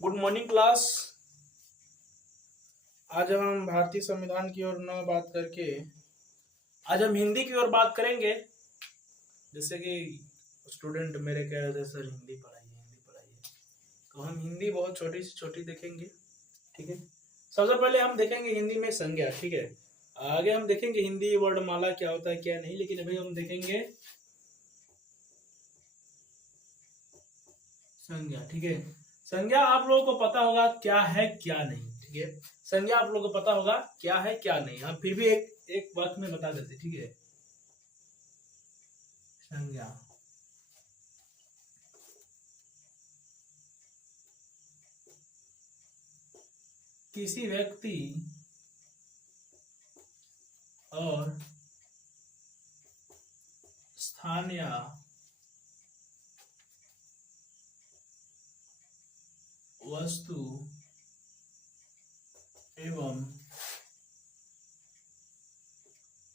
Good morning class. आज हम भारतीय संविधान की ओर न बात करके आज हम हिंदी की ओर बात करेंगे। जैसे कि स्टूडेंट मेरे कह रहे थे सर हिंदी पढ़ाइए, तो हम हिंदी बहुत छोटी से छोटी देखेंगे। ठीक है, सबसे पहले हम देखेंगे हिंदी में संज्ञा। ठीक है, आगे हम देखेंगे हिंदी वर्णमाला क्या होता है क्या नहीं, लेकिन अभी हम देखेंगे संज्ञा। ठीक है, संज्ञा आप लोगों को पता होगा क्या है क्या नहीं। ठीक है, संज्ञा आप लोगों को पता होगा क्या है क्या नहीं। हम फिर भी एक बात में बता देते। ठीक है, संज्ञा किसी व्यक्ति और स्थान या वस्तु एवं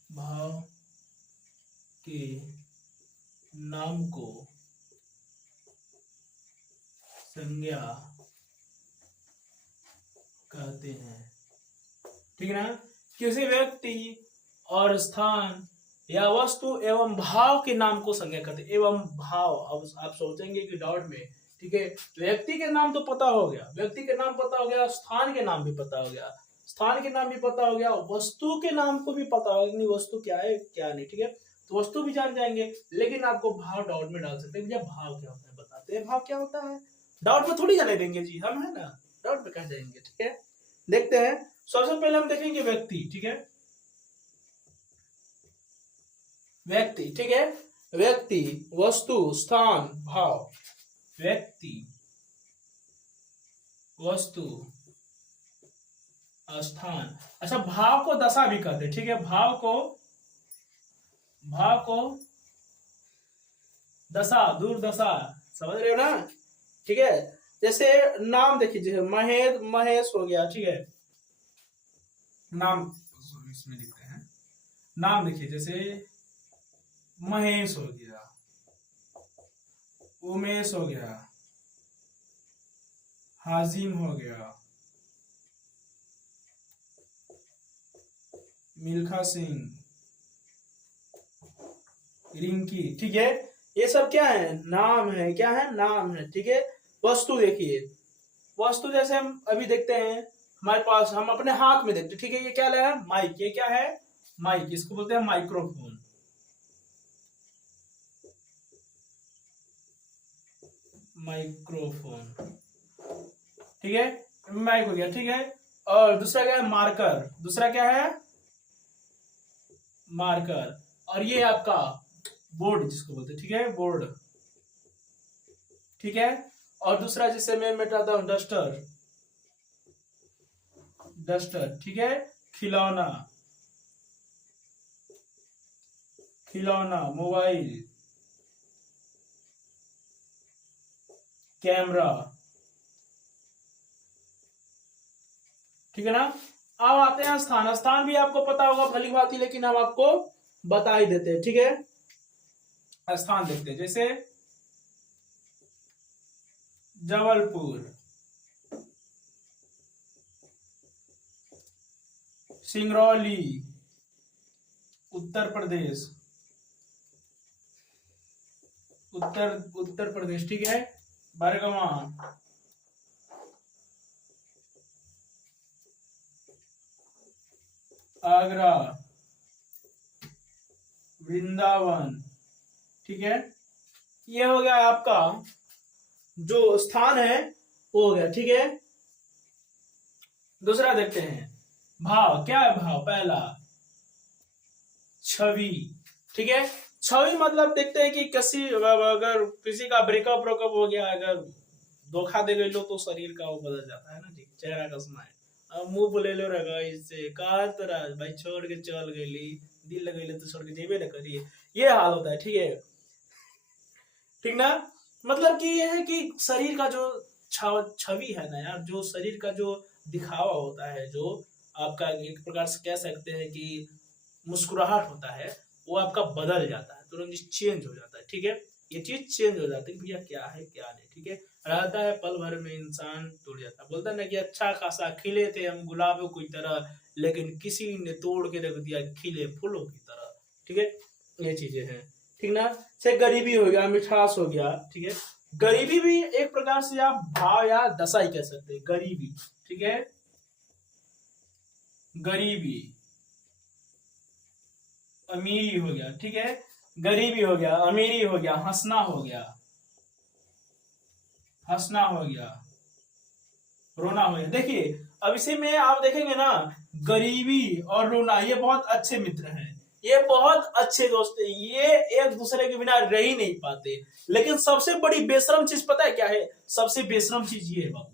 भाव के नाम को संज्ञा कहते हैं। ठीक है ना, किसी व्यक्ति और स्थान या वस्तु एवं भाव के नाम को संज्ञा कहते हैं। एवं भाव, अब आप सोचेंगे कि डाउट में, ठीक है, व्यक्ति के नाम तो पता हो गया, व्यक्ति के नाम पता हो गया, स्थान के नाम भी पता हो गया, स्थान के नाम भी पता हो गया, वस्तु के नाम को भी पता हो गया, वस्तु क्या है क्या नहीं। ठीक है, तो वस्तु भी जान जाएंगे, लेकिन आपको भाव डाउट में डाल सकते हैं। भैया भाव क्या होता है बताते हैं, भाव क्या होता है, डाउट में थोड़ी जाने देंगे जी हम, है ना, डाउट में कह जाएंगे। ठीक है, देखते हैं। सबसे पहले हम देखेंगे व्यक्ति। ठीक है, व्यक्ति। ठीक है, व्यक्ति, वस्तु, स्थान, भाव। व्यक्ति, वस्तु, स्थान। अच्छा, भाव को दशा भी कहते हैं। ठीक है, भाव को दशा, दुर्दशा, समझ रहे हो ना। ठीक है, जैसे नाम देखिए, जैसे महेश हो गया। ठीक है, नाम इसमें लिखते हैं, नाम देखिए, जैसे महेश हो गया, उमेश हो गया, हाजिम हो गया, मिल्खा सिंह, रिंकी। ठीक है, ये सब क्या है, नाम है। क्या है, नाम है। ठीक है, वस्तु देखिए, वस्तु जैसे हम अभी देखते हैं हमारे पास, हम अपने हाथ में देखते हैं। ठीक है, ये क्या है, माइक। ये क्या है, माइक, इसको बोलते हैं माइक्रोफोन। माइक्रोफोन। ठीक है, माइक हो गया। ठीक है, और दूसरा क्या है, मार्कर। दूसरा क्या है, मार्कर। और ये आपका बोर्ड जिसको बोलते हैं। ठीक है, बोर्ड। ठीक है, और दूसरा जिसे मैं मिटाता हूं, डस्टर। डस्टर। ठीक है, खिलौना, खिलौना, मोबाइल, कैमरा। ठीक है ना, अब आते हैं स्थान। स्थान भी आपको पता होगा भली भांति, लेकिन हम आपको बता ही देते हैं। ठीक है, स्थान देखते हैं, जैसे जबलपुर, सिंगरौली, उत्तर प्रदेश, उत्तर प्रदेश। ठीक है, बर्गवान, आगरा, वृंदावन। ठीक है, ये हो गया आपका जो स्थान है, वो हो गया। ठीक है, दूसरा देखते हैं भाव। क्या है भाव, पहला छवि। ठीक है, छवि मतलब देखते हैं कि अगर किसी का ब्रेकअप हो गया, अगर धोखा दे गई लो तो शरीर का वो बदल जाता है ना जी, चेहरा का स्माइल। अब मुंह बोले लो रगा इससे कहा तोरा भाई छोड़ के चल गई, दिल लगे तो छोड़ के जेबे न करिए, ये हाल होता है। ठीक है, ठीक ना, मतलब कि ये है कि शरीर का जो छवि है ना यार, जो शरीर का जो दिखावा होता है, जो आपका एक प्रकार से कह सकते हैं कि मुस्कुराहट होता है, वो आपका बदल जाता है, तुरंत चेंज हो जाता है। ठीक है, ये चीज चेंज हो जाती है भैया, क्या है क्या नहीं। ठीक है, रहता है पल भर में इंसान टूट जाता है। बोलता है ना कि अच्छा खासा खिले थे हम गुलाबों की तरह, लेकिन किसी ने तोड़ के रख दिया खिले फूलों की तरह। ठीक है, ये चीजें हैं। ठीक ना, से गरीबी हो गया, मिठास हो गया। ठीक है, गरीबी भी एक प्रकार से आप भाव या दशा ही कह सकते हैं, गरीबी। ठीक है, गरीबी। अमीरी हो गया। ठीक है, गरीबी हो गया, अमीरी हो गया, हंसना हो गया, हंसना हो गया, रोना हो गया। देखिए अब इसी में आप देखेंगे ना, गरीबी और रोना ये बहुत अच्छे मित्र हैं, ये बहुत अच्छे दोस्त हैं, ये एक दूसरे के बिना रह ही नहीं पाते। लेकिन सबसे बड़ी बेशरम चीज पता है क्या है? सबसे बेशरम चीज ये है बाबू,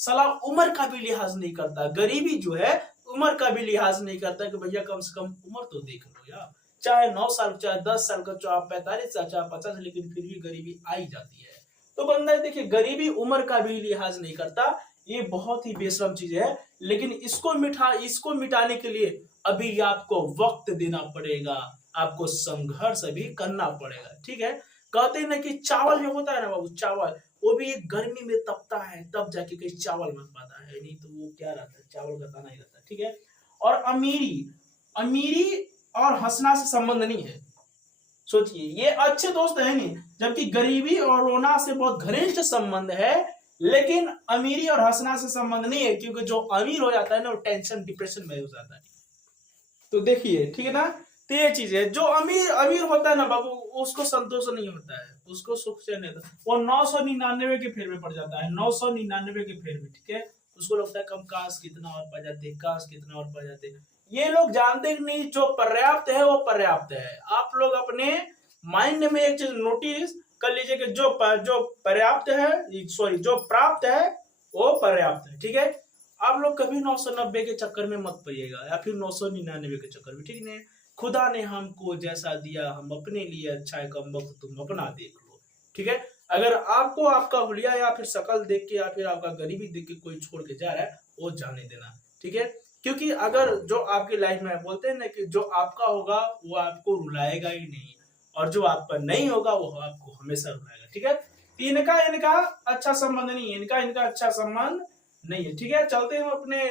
साला उम्र का भी लिहाज नहीं करता। गरीबी जो है उम्र का भी लिहाज नहीं करता कि भैया कम से कम उम्र तो देख लो यार, चाहे 9 साल, चाहे 10 साल का, चाहे 45 साल, चाहे 50, लेकिन फिर भी गरीबी आई जाती है। तो बंदा देखिए, गरीबी उम्र का भी लिहाज नहीं करता, ये बहुत ही बेशरम चीज है। लेकिन इसको मिटाने के लिए अभी आपको वक्त देना पड़ेगा, आपको संघर्ष अभी करना पड़ेगा। ठीक है, कहते हैं ना कि चावल जो होता है ना बाबू, चावल वो भी गर्मी में तपता है, तब जाके कहीं चावल बन पाता है, नहीं तो वो क्या रहता है, चावल का दाना ही रहता है। ठीक है, और अमीरी, अमीरी और हंसना से संबंध नहीं है। सोचिए, ये अच्छे दोस्त है नहीं, जबकि गरीबी और रोना से बहुत घनिष्ठ संबंध है, लेकिन अमीरी और हंसना से संबंध नहीं है, क्योंकि जो अमीर हो जाता है ना वो टेंशन डिप्रेशन में हो जाता है। तो देखिए, ठीक है ना, तो ये चीज है, जो अमीर अमीर होता है ना बाबू, उसको संतोष नहीं होता है, उसको सुख से नहीं होता, वो 999 के फेर में पड़ जाता है, 999 के फेर में। ठीक है, उसको लगता है कम, काश कितना और पा जाते, काश कितना और पा जाते। ये लोग जानते कि नहीं, जो पर्याप्त है वो पर्याप्त है। आप लोग अपने माइंड में एक चीज नोटिस कर लीजिए कि जो पर्याप्त है, सॉरी, जो प्राप्त है वो पर्याप्त है। ठीक है, आप लोग कभी 990 के चक्कर में मत पड़िएगा, या फिर 999 के चक्कर में। ठीक है, खुदा ने हमको जैसा दिया हम अपने लिए अच्छा है, कम वक्त तुम अपना देख लो। ठीक है, अगर आपको आपका हुलिया या फिर शकल देख के या फिर आपका गरीबी देख के कोई छोड़ के जा रहा है, वो जाने देना। ठीक है, क्योंकि अगर जो आपकी लाइफ में बोलते हैं ना कि जो आपका होगा वो आपको रुलाएगा ही नहीं, और जो आपका नहीं होगा वो आपको हमेशा रुलाएगा। ठीक है, इनका इनका अच्छा संबंध नहीं है, इनका इनका अच्छा संबंध नहीं है। ठीक है, चलते हैं अपने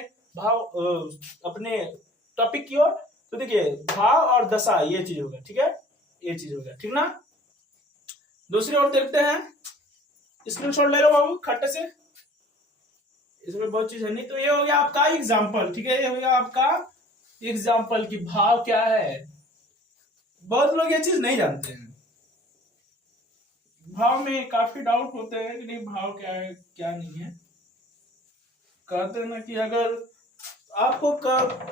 अपने टॉपिक की ओर। तो देखिए, भाव और दशा ये चीज होगा। ठीक है, ये चीज होगा। ठीक ना, दूसरी ओर देखते हैं, स्क्रीनशॉट ले लो बाबू खट्टे से, इसमें बहुत चीज है। नहीं तो ये हो गया आपका एग्जाम्पल। ठीक है, ये हो गया आपका एग्जाम्पल की भाव क्या है। बहुत लोग ये चीज नहीं जानते हैं, भाव में काफी डाउट होते हैं कि नहीं भाव क्या है क्या नहीं है। कहते हैं ना कि अगर आपको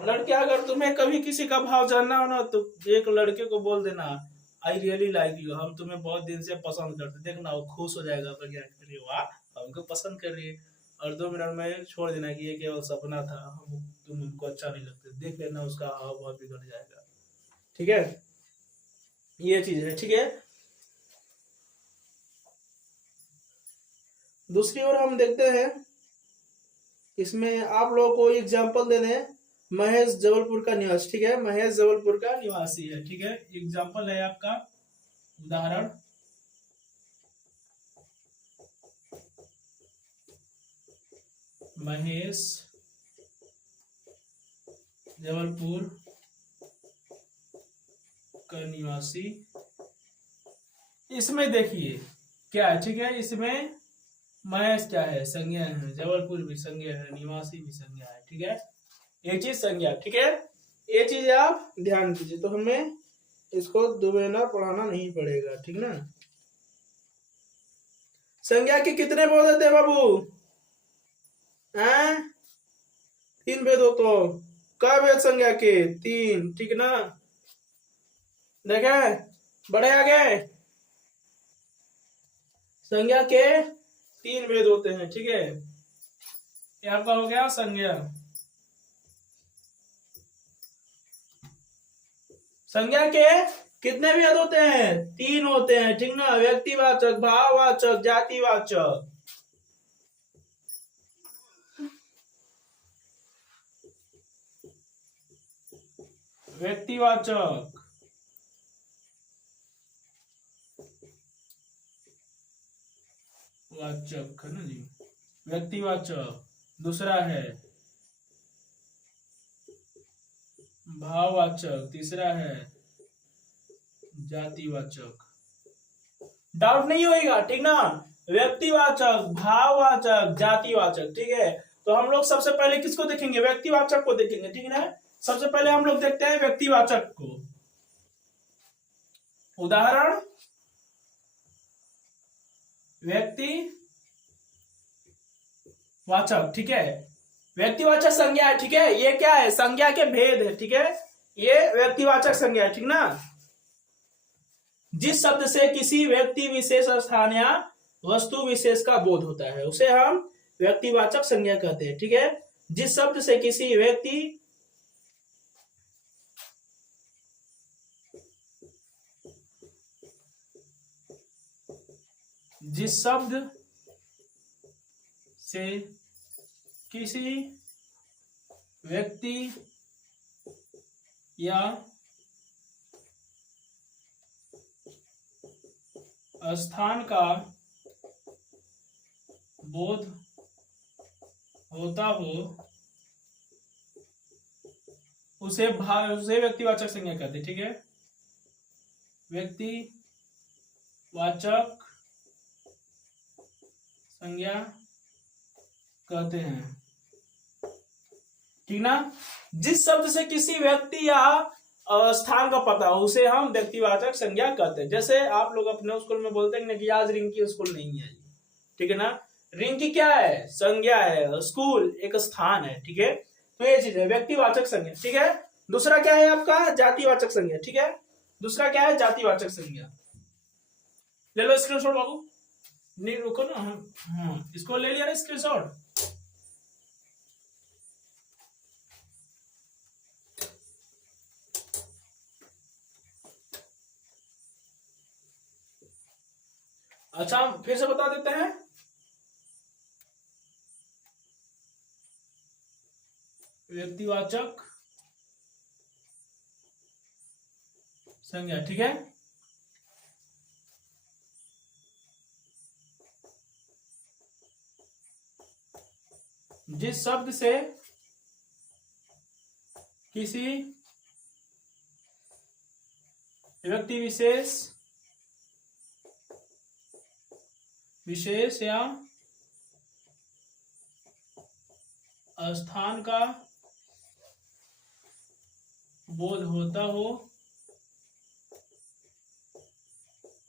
लड़के, अगर तुम्हें कभी किसी का भाव जानना हो ना, तो एक लड़के को बोल देना, आई रियली लाइक यू, हम तुम्हें बहुत दिन से पसंद करते, देखना वो खुश हो जाएगा, वाह हमको पसंद कर रही है। और 2 मिनट में छोड़ देना कि ये केवल सपना था, तुम हमको अच्छा नहीं लगते, देख लेना उसका हाव भाव बिगड़ जाएगा। ठीक है, ये चीज है। ठीक है, दूसरी ओर हम देखते हैं, इसमें आप लोगों को एग्जाम्पल दे दें, महेश जबलपुर का निवासी। ठीक है, महेश जबलपुर का निवासी है। ठीक है, एग्जाम्पल है आपका, उदाहरण, महेश जबलपुर का निवासी। इसमें देखिए क्या है। ठीक है, इसमें महेश क्या है, संज्ञा है, जबलपुर भी संज्ञा है, निवासी भी संज्ञा है। ठीक है, ये चीज संज्ञा। ठीक है, ये चीज आप ध्यान दीजिए, तो हमें इसको दुगना पढ़ाना नहीं पड़ेगा। ठीक ना, संज्ञा के कितने पद होते हैं बाबू? हैं? 3 भेद हो तो क्या भेद संज्ञा के? 3। ठीक ना, देखे बड़े आगे, संज्ञा के 3 भेद होते हैं। ठीक है, ये आपका हो गया संज्ञा। संज्ञा के कितने भेद होते हैं? 3 होते हैं। ठीक ना, व्यक्तिवाचक, भाववाचक, जातिवाचक। व्यक्तिवाचक, वाचक है ना जी, व्यक्तिवाचक। दूसरा है भाववाचक। तीसरा है जातिवाचक। डाउट नहीं होएगा, ठीक ना। व्यक्तिवाचक, भाववाचक, जातिवाचक, ठीक है। तो हम लोग सबसे पहले किसको देखेंगे? व्यक्तिवाचक को देखेंगे, ठीक है ना। सबसे पहले हम लोग देखते हैं व्यक्तिवाचक को। उदाहरण, व्यक्तिवाचक, ठीक है। व्यक्तिवाचक संज्ञा है, ठीक है। ये क्या है? संज्ञा के भेद है, ठीक है। ये व्यक्तिवाचक संज्ञा है, ठीक ना। जिस शब्द से किसी व्यक्ति विशेष, स्थान या वस्तु विशेष का बोध होता है उसे हम व्यक्तिवाचक संज्ञा कहते हैं, ठीक है। जिस शब्द से किसी व्यक्ति जिस शब्द से किसी व्यक्ति या स्थान का बोध होता हो उसे व्यक्तिवाचक संज्ञा कहते हैं, ठीक है। व्यक्तिवाचक संज्ञा कहते हैं, ठीक ना। जिस शब्द से किसी व्यक्ति या स्थान का पता हो उसे हम व्यक्तिवाचक संज्ञा कहते हैं। जैसे आप लोग अपने स्कूल में बोलते हैं ना कि आज रिंकी स्कूल नहीं आई, ठीक है ना। रिंकी क्या है? संज्ञा है। स्कूल एक स्थान है, ठीक है। तो ये चीज है व्यक्तिवाचक संज्ञा, ठीक है। दूसरा क्या है आपका? जातिवाचक संज्ञा, ठीक है। दूसरा क्या है? जातिवाचक संज्ञा। ले लो स्क्रीनशॉट बाबू, नहीं रुको ना, इसको ले लिया ना स्क्रीनशॉट। अच्छा, फिर से बता देते हैं। व्यक्तिवाचक संज्ञा, ठीक है। जिस शब्द से किसी व्यक्ति विशेष या स्थान का बोध होता हो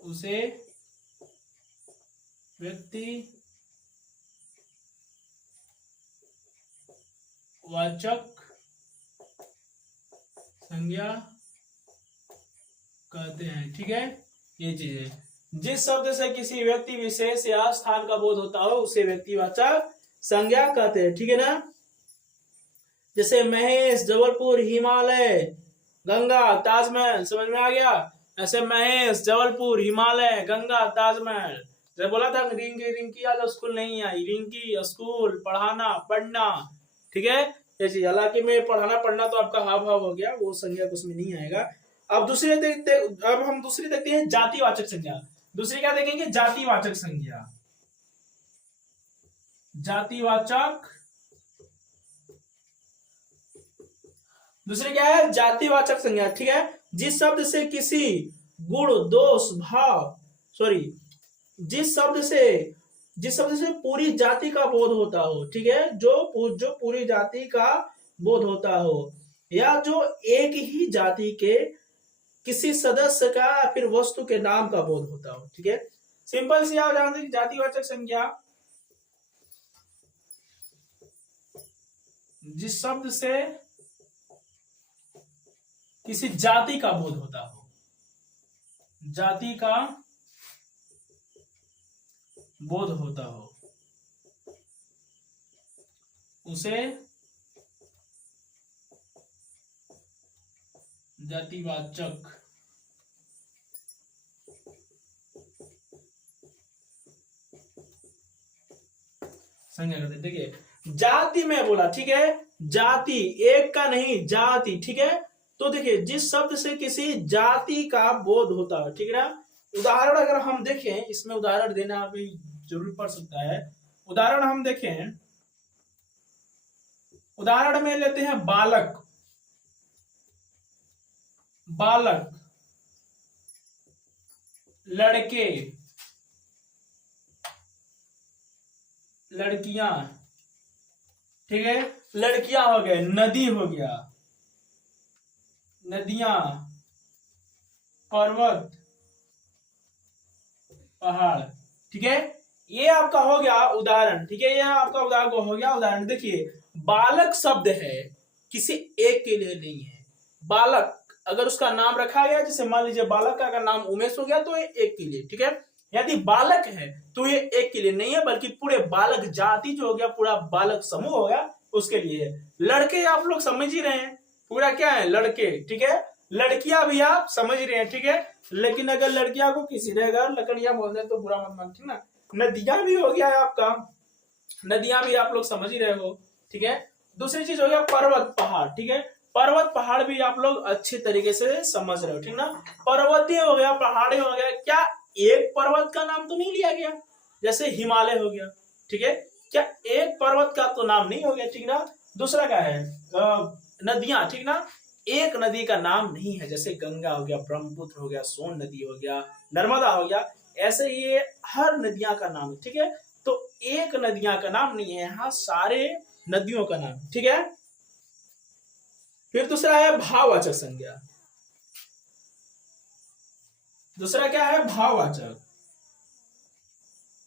उसे व्यक्तिवाचक संज्ञा कहते हैं, ठीक है। ये चीज है। जिस शब्द से किसी व्यक्ति विशेष या स्थान का बोध होता हो उसे व्यक्तिवाचक संज्ञा कहते हैं, ठीक है ना। जैसे महेश, जबलपुर, हिमालय, गंगा, ताजमहल, समझ में आ गया। ऐसे महेश, जबलपुर, हिमालय, गंगा, ताजमहल। जब बोला था रिंकी आज स्कूल नहीं आई, रिंकी स्कूल, पढ़ना, ठीक है। ऐसी हालांकि में पढ़ना तो आपका हाव भाव हो गया, वो संज्ञा उसमें नहीं आएगा। अब हम दूसरी देखते हैं जातिवाचक संज्ञा। दूसरी क्या देखेंगे? जातिवाचक संज्ञा। जातिवाचक दूसरी क्या है? जातिवाचक संज्ञा, ठीक है। जिस शब्द से किसी गुण, दोष, भाव, जिस शब्द से पूरी जाति का बोध होता हो, ठीक है। जो पूरी जाति का बोध होता हो या जो एक ही जाति के किसी सदस्य का फिर वस्तु के नाम का बोध होता हो, ठीक है। सिंपल सी आप जानते हैं जातिवाचक संज्ञा जिस शब्द से किसी जाति का बोध होता हो, जाति का बोध होता हो उसे जातिवाचक संज्ञा करते। देखिए जाति में बोला, ठीक है। जाति एक का नहीं, जाति, ठीक है। तो देखिए जिस शब्द से किसी जाति का बोध होता है, ठीक है ना। उदाहरण अगर हम देखें, इसमें उदाहरण देना अभी जरूर पढ़ सकता है। उदाहरण हम देखें, उदाहरण में लेते हैं बालक, बालक, लड़के, लड़कियां, ठीक है, लड़कियां हो गए, नदी हो गया, नदियां, पर्वत, पहाड़, ठीक है। ये आपका हो गया उदाहरण, ठीक है, ये आपका उदाहरण हो गया उदाहरण। देखिए बालक शब्द है, किसी एक के लिए नहीं है। बालक अगर उसका नाम रखा गया, जैसे मान लीजिए बालक का अगर नाम उमेश हो गया तो ये एक के लिए, ठीक है। यदि बालक है तो ये एक के लिए नहीं है, बल्कि पूरे बालक जाति जो हो गया, पूरा बालक समूह हो गया, उसके लिए है। लड़के आप लोग समझ ही रहे हैं, पूरा क्या है, लड़के, ठीक है। लड़कियां भी आप समझ रहे हैं, ठीक है। लेकिन अगर लड़कियां को किसी ने अगर लकड़ियां बोल दे तो बुरा मत मान, ठीक ना। नदियां भी हो गया है आपका, नदियां भी आप लोग समझ ही रहे हो, ठीक है। दूसरी चीज हो गया पर्वत पहाड़, ठीक है। पर्वत पहाड़ भी आप लोग अच्छे तरीके से समझ रहे हो, ठीक ना। पर्वतीय हो गया, पहाड़ी हो गया, क्या एक पर्वत का नाम तो नहीं लिया गया, जैसे हिमालय हो गया, ठीक है। क्या एक पर्वत का तो नाम नहीं हो गया, ठीक ना। दूसरा क्या है, नदियां, ठीक ना, एक नदी का नाम नहीं है, जैसे गंगा हो गया, ब्रह्मपुत्र हो गया, सोन नदी हो गया, नर्मदा हो गया, ऐसे ये हर नदियां का नाम है, ठीक है। तो एक नदियां का नाम नहीं है, यहाँ सारे नदियों का नाम, ठीक है। फिर दूसरा है भाववाचक संज्ञा, दूसरा क्या है, भाववाचक,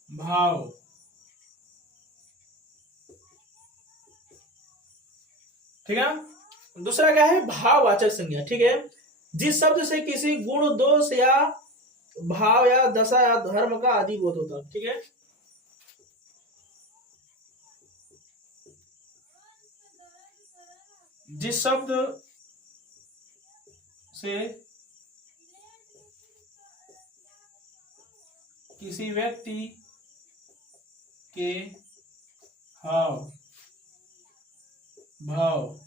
भाव, ठीक है। दूसरा क्या है, भाववाचक संज्ञा, ठीक है। जिस शब्द से किसी गुण, दोष या भाव या दशा या धर्म का आदि बोध होता है, ठीक है। जिस शब्द से किसी व्यक्ति के हाव भाव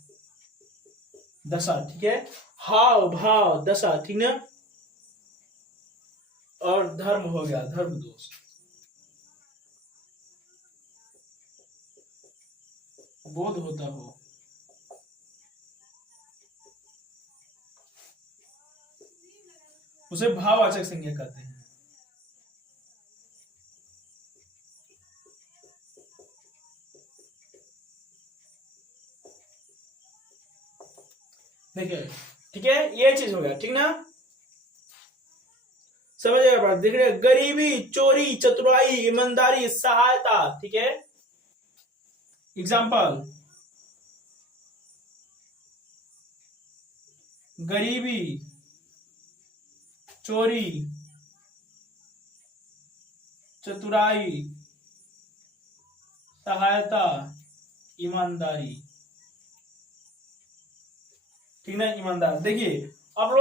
दशा, ठीक है, हाव भाव दशा, ठीक ना, और धर्म हो गया, धर्म दोष, बोध होता हो, उसे भाववाचक संज्ञा कहते हैं। देखिए, ठीक है, ये चीज हो गया, ठीक ना, समझिएगा बात। देख रहे, गरीबी, चोरी, चतुराई, ईमानदारी, सहायता, ठीक है। एग्जाम्पल, गरीबी, चोरी, चतुराई, सहायता, ईमानदारी, ठीक ना, ईमानदार। देखिए आप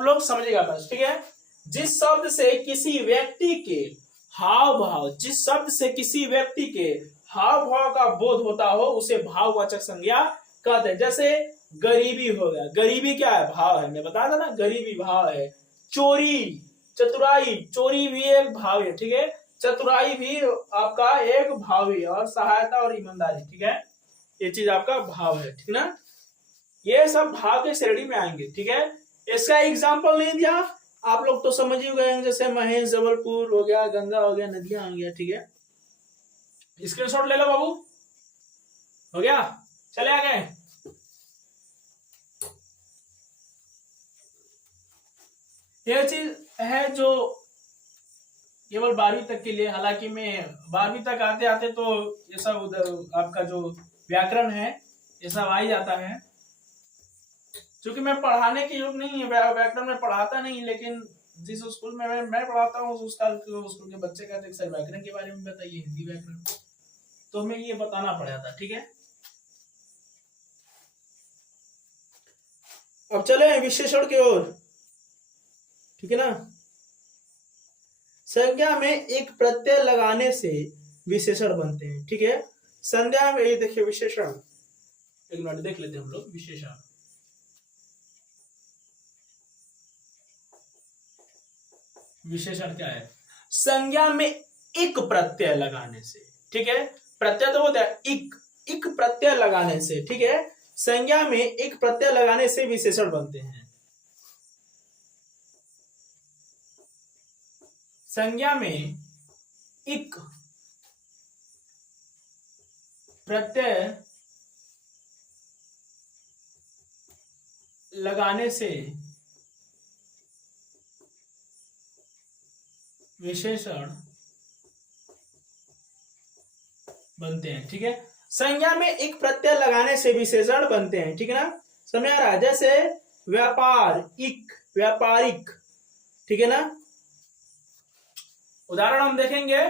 लोग समझिएगा बस, ठीक है। जिस शब्द से किसी व्यक्ति के हाव भाव, जिस शब्द से किसी व्यक्ति के हाव भाव का बोध होता हो, उसे भाववाचक संज्ञा कहते हैं। जैसे गरीबी हो गया, गरीबी क्या है, भाव है, मैं बताया था ना, गरीबी भाव है। चोरी, चतुराई, चोरी भी एक भाव है, ठीक है। चतुराई भी आपका एक भाव है, और सहायता और ईमानदारी, ठीक है, ये चीज आपका भाव है, ठीक ना। ये सब भाव के श्रेणी में आएंगे, ठीक है। इसका एग्जाम्पल नहीं दिया, आप लोग तो समझ ही गए, जैसे महेश, जबलपुर हो गया, गंगा हो गया, नदियां हो गया, ठीक है। स्क्रीनशॉट ले लो बाबू, हो गया, चले आगे। यह चीज है जो केवल 12वीं तक के लिए, हालांकि मैं 12वीं तक आते आते तो ये सब आपका जो व्याकरण है ये सब आ ही जाता है। क्योंकि मैं पढ़ाने के योग नहीं है, व्याकरण में पढ़ाता नहीं, लेकिन जिस स्कूल में मैं पढ़ाता हूँ उसका स्कूल के बच्चे कहते हैं सर व्याकरण के बारे में बताइए, हिंदी व्याकरण, तो हमें ये बताना पड़ा था, ठीक है। अब चले विशेषण की ओर, ठीक है ना। संज्ञा में एक प्रत्यय लगाने से विशेषण बनते हैं, ठीक है। संज्ञा में ये देखिए विशेषण, एक मिनट देख लेते हैं हम लोग विशेषण। विशेषण क्या है, संज्ञा में इक प्रत्यय लगाने से, ठीक है। प्रत्यय तो होता है इक, इक प्रत्यय लगाने से, ठीक है। संज्ञा में इक प्रत्यय लगाने से विशेषण बनते हैं। संज्ञा में इक प्रत्यय लगाने से विशेषण बनते हैं, ठीक है। संज्ञा में एक प्रत्यय लगाने से विशेषण बनते हैं, ठीक है ना। समझ आ रहा है? जैसे व्यापार इक, व्यापारिक, ठीक है ना। उदाहरण हम देखेंगे।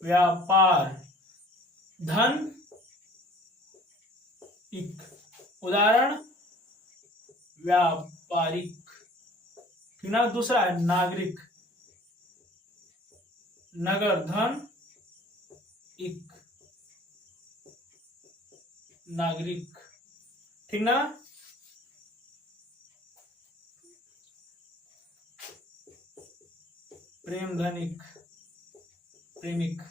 व्यापार धन इक, उदाहरण व्यापारिक, ठीक ना। दूसरा है नागरिक, नगर धन इक, नागरिक, ठीक ना। प्रेम धनिक, प्रेमिक,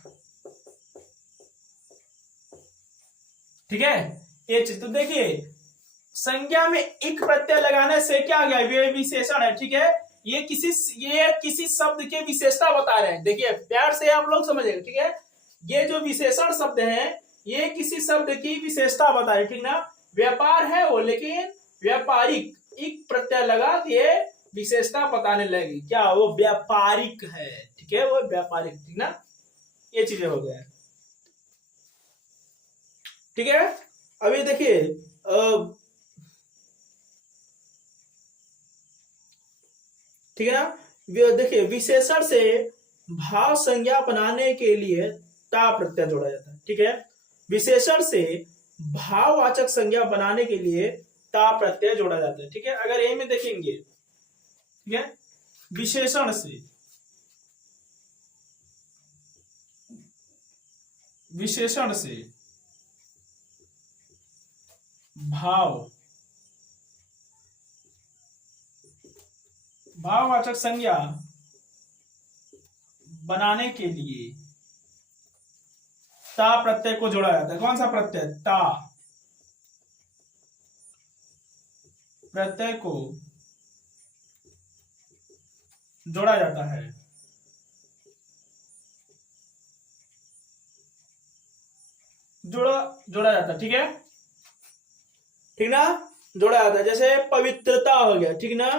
ठीक है। ये चीज तो देखिए, संज्ञा में इक प्रत्यय लगाने से क्या गया, वे विशेषण है, ठीक है। ये किसी शब्द के विशेषता बता रहे हैं। देखिए प्यार से आप लोग समझिए, ठीक है। ये जो विशेषण शब्द है ये किसी शब्द की विशेषता बता रहे, ठीक ना। व्यापार है वो, लेकिन व्यापारिक इक प्रत्यय लगा ये विशेषता बताने लगी, क्या वो व्यापारिक है, ठीक है, वो व्यापारिक, ठीक ना। ये चीजें हो गया, ठीक है। अभी देखिए ठीक है ना। देखिए विशेषण से भाव संज्ञा बनाने के लिए ता प्रत्यय जोड़ा जाता है, ठीक है। विशेषण से भाववाचक संज्ञा बनाने के लिए ता प्रत्यय जोड़ा जाता है, ठीक है। अगर ए में देखेंगे, ठीक है, विशेषण से भाववाचक संज्ञा बनाने के लिए ता प्रत्यय को जोड़ा जाता है। कौन सा प्रत्यय? ता प्रत्यय को जोड़ा जाता है, जोड़ा जाता है, ठीक है, ठीक ना। जोड़ा जाता है। जैसे पवित्रता हो गया, ठीक ना,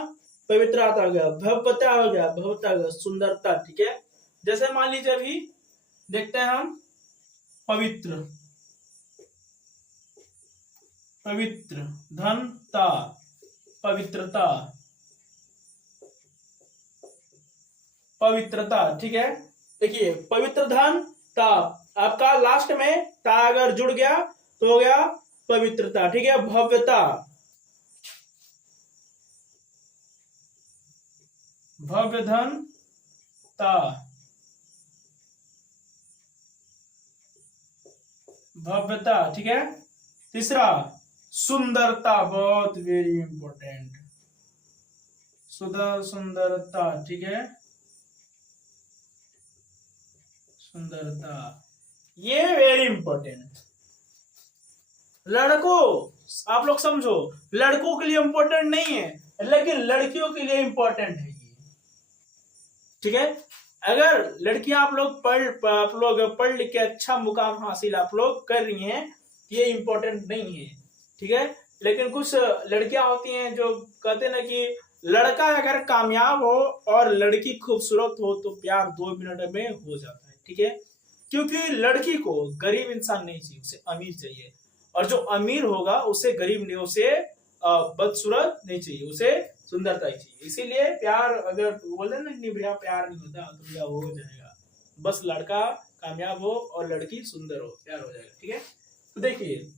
पवित्रता हो गया। भव्यता हो गया, भव्यता हो गया, सुंदरता, ठीक है। जैसे मान लीजिए अभी देखते हैं हम पवित्र, पवित्र धनता, पवित्रता, पवित्रता, ठीक है। देखिए पवित्र धन ता, आपका लास्ट में ता अगर जुड़ गया तो हो गया पवित्रता, ठीक है। भव्यता, भव्य धन ता, भव्यता, ठीक है। तीसरा सुंदरता, बहुत वेरी इंपॉर्टेंट, सुंदरता, ठीक है, सुंदरता, ये वेरी इंपॉर्टेंट। लड़कों आप लोग समझो, लड़कों के लिए इंपॉर्टेंट नहीं है, लेकिन लड़कियों के लिए इंपॉर्टेंट है ये, ठीक है। अगर लड़कियां आप लोग पढ़ लिख के अच्छा मुकाम हासिल आप लोग कर रही हैं, ये इंपॉर्टेंट नहीं है, ठीक है। लेकिन कुछ लड़कियां होती हैं जो कहते हैं ना कि लड़का अगर कामयाब हो और लड़की खूबसूरत हो तो प्यार 2 मिनट में हो जाता है, ठीक है। क्योंकि लड़की को गरीब इंसान नहीं चाहिए, उसे अमीर चाहिए, और जो अमीर होगा उसे गरीब नहीं, उसे बदसूरत नहीं चाहिए, उसे सुंदरता ही चाहिए। इसीलिए प्यार अगर बोले ना नहीं भैया प्यार नहीं होता, तो भैया हो जाएगा, बस लड़का कामयाब हो और लड़की सुंदर हो, प्यार हो जाएगा, ठीक है। तो देखिए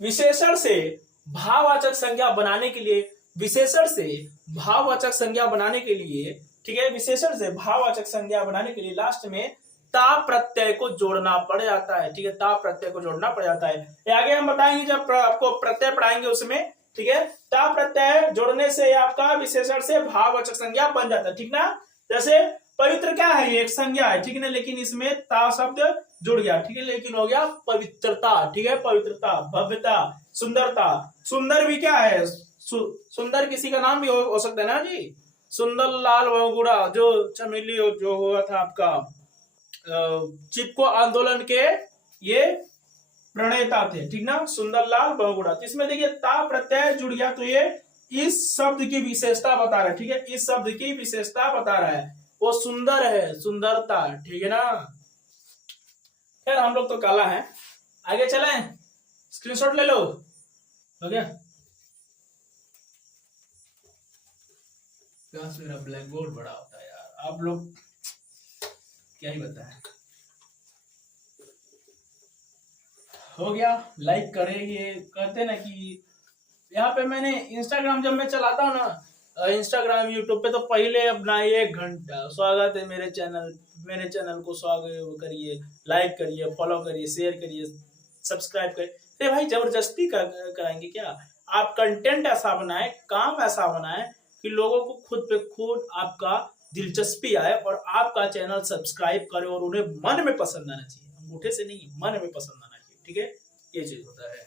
विशेषण से भाववाचक संज्ञा बनाने के लिए, विशेषण से भाववाचक संज्ञा बनाने के लिए, ठीक है, विशेषण से भाववाचक संज्ञा बनाने के लिए लास्ट में ता प्रत्यय को जोड़ना पड़ जाता है, ठीक है। ता प्रत्यय को जोड़ना पड़ जाता है, ये आगे हम बताएंगे जब आपको प्रत्यय पढ़ाएंगे उसमें, ठीक है। ता प्रत्यय जोड़ने से आपका विशेषण से भाववाचक संज्ञा बन जाता है, ठीक ना। जैसे पवित्र क्या है, ये एक संज्ञा है, ठीक है, लेकिन इसमें ता शब्द जुड़ गया, ठीक है, लेकिन हो गया पवित्रता, ठीक है, पवित्रता, भव्यता, सुंदरता। सुंदर भी क्या है, सुंदर किसी का नाम भी हो सकता है ना जी। सुंदर लाल बहुगुणा जो चमेली जो हुआ था आपका चिपको आंदोलन के ये प्रणेता थे, ठीक ना, सुंदरलाल बहुगुणा। तो इसमें देखिए ता प्रत्यय जुड़ गया तो ये इस शब्द की विशेषता बता रहा है, ठीक है, इस शब्द की विशेषता बता रहा है, वो सुंदर है, सुंदरता, ठीक है ना। खैर हम लोग तो काला है, आगे चले, स्क्रीनशॉट ले लो, हो गया। मेरा ब्लैक बोर्ड बड़ा होता है यार, आप लोग क्या ही बताएं। हो गया, लाइक करें, ये कहते ना कि यहाँ पे मैंने इंस्टाग्राम जब मैं चलाता हूँ ना, इंस्टाग्राम यूट्यूब पे, तो पहले अपना 1 घंटा स्वागत है मेरे चैनल को स्वागत करिए, लाइक करिए, फॉलो करिए, शेयर करिए, सब्सक्राइब करिए। तो भाई जबरदस्ती कराएंगे क्या। आप कंटेंट ऐसा बनाए, काम ऐसा बनाए कि लोगों को खुद पे खुद आपका दिलचस्पी आए और आपका चैनल सब्सक्राइब करे और उन्हें मन में पसंद आना चाहिए, अंगूठे से नहीं, मन में पसंद आना चाहिए, ठीक है, ये चीज होता है।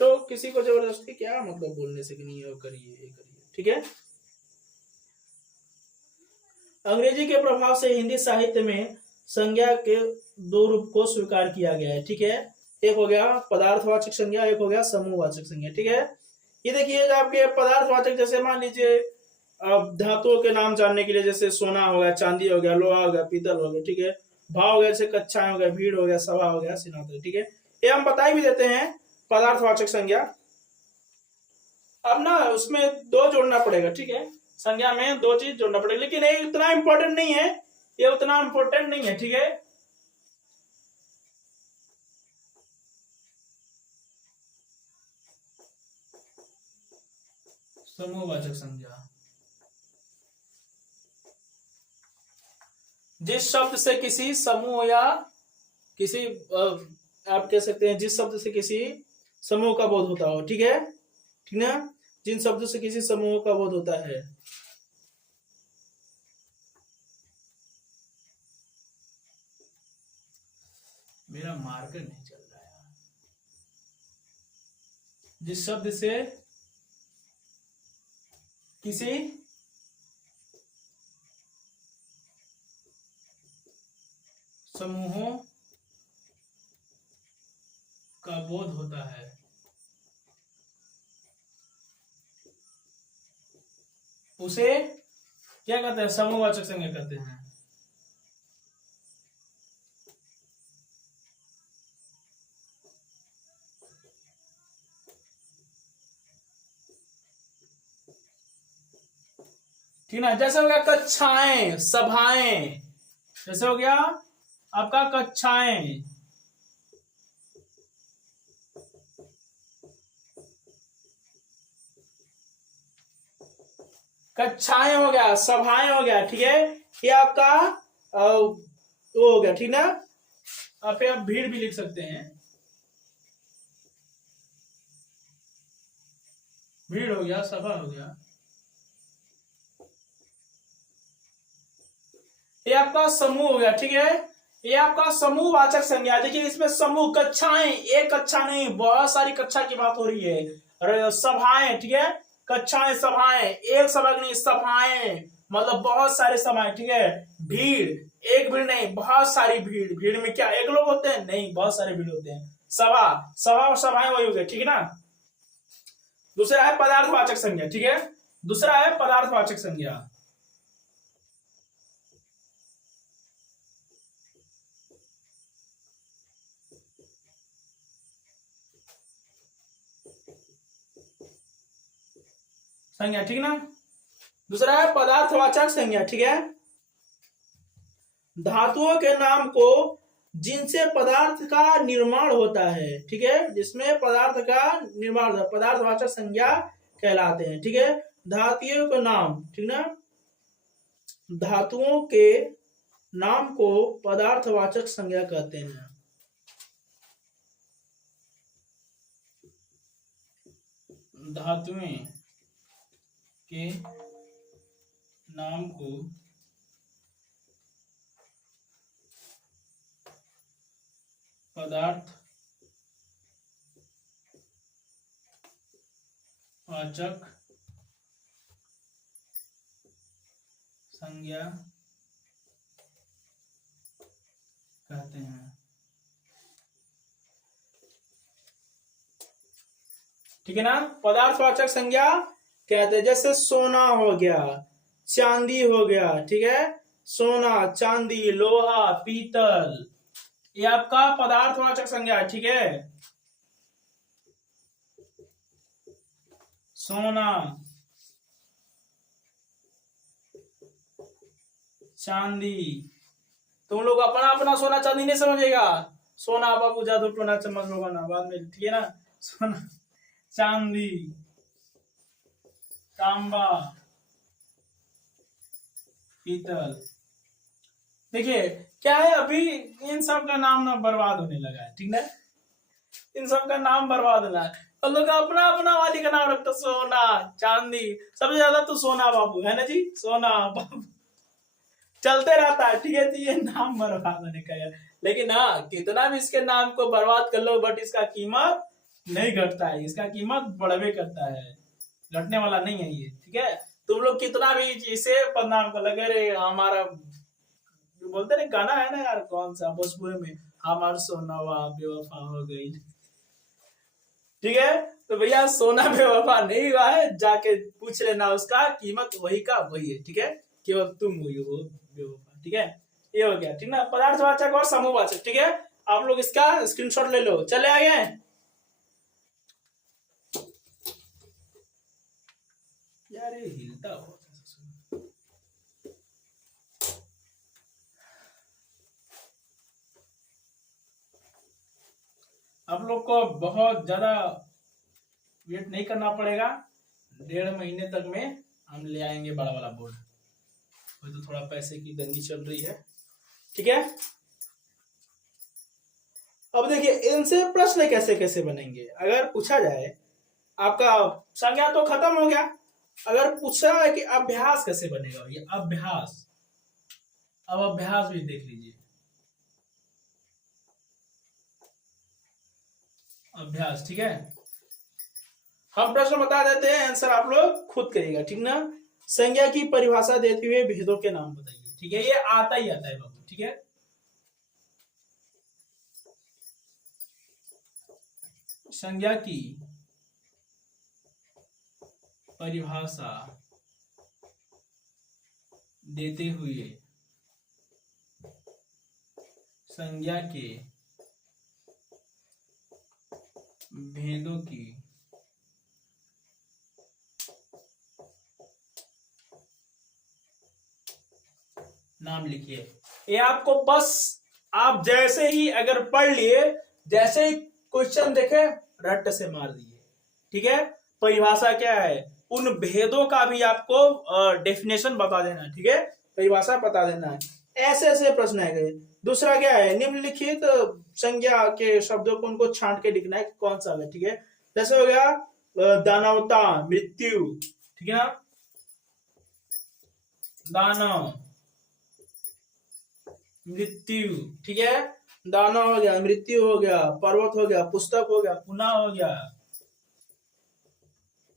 तो किसी को जबरदस्ती क्या मतलब बोलने से कि नहीं ये करिए, ये करिए, ठीक है। अंग्रेजी के प्रभाव से हिंदी साहित्य में संज्ञा के 2 रूप को स्वीकार किया गया है, ठीक है। एक हो गया पदार्थवाचक संज्ञा, एक हो गया समूहवाचक संज्ञा, ठीक है। ये देखिए आपके पदार्थवाचक, जैसे मान लीजिए धातुओं के नाम जानने के लिए, जैसे सोना हो गया, चांदी हो गया, लोहा हो गया, पीतल हो गया, ठीक है। भाव हो गया, जैसे कच्छाएं हो गया, भीड़ हो गया, सभा हो गया, सिनातन, ठीक है। ये हम बता भी देते हैं पदार्थवाचक संज्ञा। अब ना उसमें 2 जोड़ना पड़ेगा, ठीक है, संज्ञा में 2 चीज जोड़ना पड़ेगा, लेकिन ये उतना इंपॉर्टेंट नहीं है, ये उतना इंपॉर्टेंट नहीं है, ठीक है। समूहवाचक संज्ञा, जिस शब्द से किसी समूह या किसी आप कह सकते हैं जिस शब्द से किसी समूह का बोध होता हो, ठीक है, ठीक ना, जिन शब्दों से किसी समूह का बोध होता है। मेरा मार्कर नहीं चल रहा है। जिस शब्द से किसी समूहों का बोध होता है, उसे क्या कहते हैं, समूहवाचक संज्ञा कहते हैं। ठीक ना, जैसे हो गया कक्षाएं, सभाएं, जैसे हो गया आपका कक्षाएं, कक्षाएं हो गया, सभाएं हो गया, ठीक है। ये आपका वो हो गया, ठीक ना। आप भीड़ भी लिख सकते हैं, भीड़ हो गया, सभा हो गया। ये आपका समूह हो गया, ठीक है, ये आपका समूहवाचक संज्ञा। देखिए इसमें समूह, कक्षाएं, एक कक्षा नहीं, बहुत सारी कक्षा की बात हो रही है। सभाएं, ठीक है, कक्षाएं, सभाएं, एक सभा नहीं, सभाएं मतलब बहुत सारे सभाएं, ठीक है। भीड़, एक भीड़ नहीं, बहुत सारी भीड़, भीड़ में क्या एक लोग होते हैं, नहीं, बहुत सारे भीड़ होते हैं। सभा, सभा और सभाएं वही हो गए, ठीक है ना। दूसरा है पदार्थवाचक संज्ञा, ठीक है, दूसरा है पदार्थवाचक संज्ञा। संज्ञा, ठीक ना। दूसरा है पदार्थवाचक संज्ञा, ठीक है। धातुओं के नाम को जिनसे पदार्थ का निर्माण होता है, ठीक है, जिसमें पदार्थ का निर्माण होता है, पदार्थवाचक संज्ञा कहलाते हैं, ठीक है। धातुओं के नाम, ठीक ना, धातुओं के नाम को पदार्थवाचक संज्ञा कहते हैं। धातुएं के नाम को पदार्थ वाचक संज्ञा कहते हैं। ठीक है ना, पदार्थवाचक संज्ञा कहते हैं। जैसे सोना हो गया, चांदी हो गया, ठीक है, सोना, चांदी, लोहा, पीतल, ये आपका पदार्थवाचक संज्ञा है। ठीक है, सोना, चांदी, तुम लोग अपना अपना सोना चांदी नहीं समझेगा। सोना बाबू जादू टोना चम्मच होगा ना बाद में, ठीक है ना। सोना, चांदी, तांबा, पीतल। देखिए क्या है, अभी इन सब का नाम ना बर्बाद होने लगा है, ठीक है, इन सब का नाम बर्बाद होना है। और लोग अपना अपना वाली का नाम रखते, सोना, चांदी, सबसे ज्यादा तो सोना बाबू है ना जी, सोना बाबू चलते रहता है। ठीक है, तो ये नाम बर्बाद होने का है। लेकिन हाँ, कितना भी इसके नाम को बर्बाद कर लो, बट इसका कीमत नहीं घटता है, इसका कीमत बढ़वे करता है, घटने वाला नहीं है ये। ठीक है, तुम लोग कितना भी इसे बदनाम कर लगे, रे हमारा बोलते नहीं गाना है ना यार, कौन सा भोजपुरी में, हमार सोनावा बेवफा हो गई। ठीक है, तो भैया सोना बेवफा नहीं हुआ है, जाके पूछ लेना, उसका कीमत वही का वही है। ठीक है, केवल तुम हुई हो बेवफा। ठीक है, ये हो गया। ठीक ना, पदार्थवाचक और समूहवाचक। ठीक है, आप लोग इसका स्क्रीनशॉट ले लो। चले आगे, यार ये हिलता हो। आप लोग को बहुत ज्यादा वेट नहीं करना पड़ेगा, 1.5 महीने तक में हम ले आएंगे बड़ा वाला बोर्ड। तो थोड़ा पैसे की तंगी चल रही है। ठीक है, अब देखिए इनसे प्रश्न कैसे कैसे बनेंगे। अगर पूछा जाए, आपका संज्ञा तो खत्म हो गया, अगर पूछा है कि अभ्यास कैसे बनेगा, ये अभ्यास, अब अभ्यास भी देख लीजिए। अभ्यास, ठीक है, हम प्रश्न बता देते हैं, आंसर आप लोग खुद करिएगा। ठीक ना, संज्ञा की परिभाषा देते हुए भेदों के नाम बताइए। ठीक है, ये आता ही आता है बाबू। ठीक है, संज्ञा की परिभाषा देते हुए संज्ञा के भेदों की नाम लिखिए। ये आपको बस, आप जैसे ही अगर पढ़ लिए, जैसे ही क्वेश्चन देखे, रट्ट से मार दिए। ठीक है, परिभाषा क्या है, उन भेदों का भी आपको डेफिनेशन बता देना। ठीक है, परिभाषा बता देना है। ऐसे ऐसे प्रश्न है। दूसरा क्या है, निम्नलिखित संज्ञा के शब्दों को उनको छांट के लिखना है कौन सा है। ठीक है, जैसे हो गया दानवता, मृत्यु, ठीक है ना, दानव, मृत्यु। ठीक है, दानव हो गया, मृत्यु हो गया, पर्वत हो गया, पुस्तक हो गया, पुनः हो गया,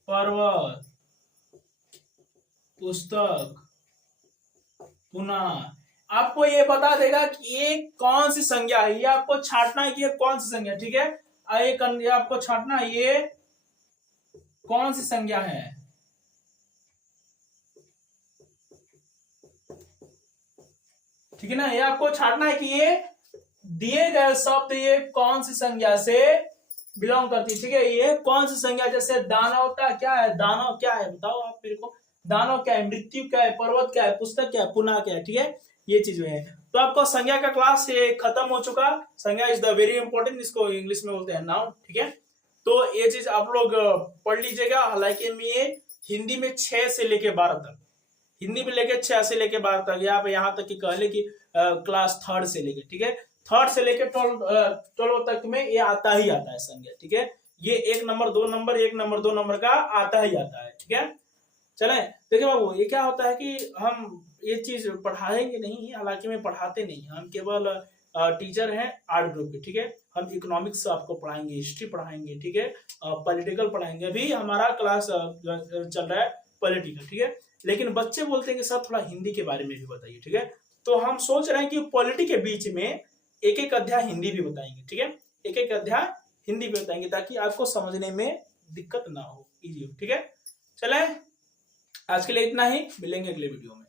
पर्वत, पुस्तक, पुनः। आपको ये बता देगा कि ये कौन सी संज्ञा है, ये आपको छांटना है कि ये कौन सी संज्ञा। ठीक है, ये आपको छांटना है ये कौन सी संज्ञा है। ठीक है ना, ये आपको छांटना है कि ये दिए गए शब्द ये कौन सी संज्ञा से बिलोंग करती है। ठीक है, ये कौन सी संज्ञा, जैसे दानवता क्या है, दानव क्या है बताओ आप मेरे को, दानव क्या है, मृत्यु क्या है, पर्वत क्या है, पुस्तक क्या है, पुनः क्या है। ठीक है, ये चीज में है। तो आपको संज्ञा का क्लास ये खत्म हो चुका। संज्ञा इज द वेरी इंपॉर्टेंट, इसको इंग्लिश में बोलते हैं नाउन। ठीक है, तो ये चीज आप लोग पढ़ लीजिएगा। हालांकि ये हिंदी में 6 से लेके 12 तक, हिंदी में लेके 6 से लेके 12 तक, यहाँ तक कि कहले कि क्लास 3rd से लेके, ठीक है, 3rd से लेके 12 तक में ये आता ही आता है संज्ञा। ठीक है, ये 1 नंबर 2 नंबर 1 नंबर 2 नंबर का आता ही आता है। ठीक है, चले देखिए बाबू, ये क्या होता है कि हम ये चीज पढ़ाएंगे नहीं, हालांकि में पढ़ाते नहीं, हम केवल टीचर हैं आर्ट ग्रुप के। ठीक है, हम इकोनॉमिक्स आपको पढ़ाएंगे, हिस्ट्री पढ़ाएंगे, ठीक है, पॉलिटिकल पढ़ाएंगे। अभी हमारा क्लास चल रहा है पॉलिटिकल। ठीक है, लेकिन बच्चे बोलते हैं कि सर थोड़ा हिंदी के बारे में भी बताइए। ठीक है, तो हम सोच रहे हैं कि पॉलिटी के बीच में एक एक अध्याय हिंदी भी बताएंगे। ठीक है, एक एक अध्याय हिंदी भी बताएंगे ताकि आपको समझने में दिक्कत ना हो, इजी हो। ठीक है, चले आज के लिए इतना ही, मिलेंगे अगले वीडियो में।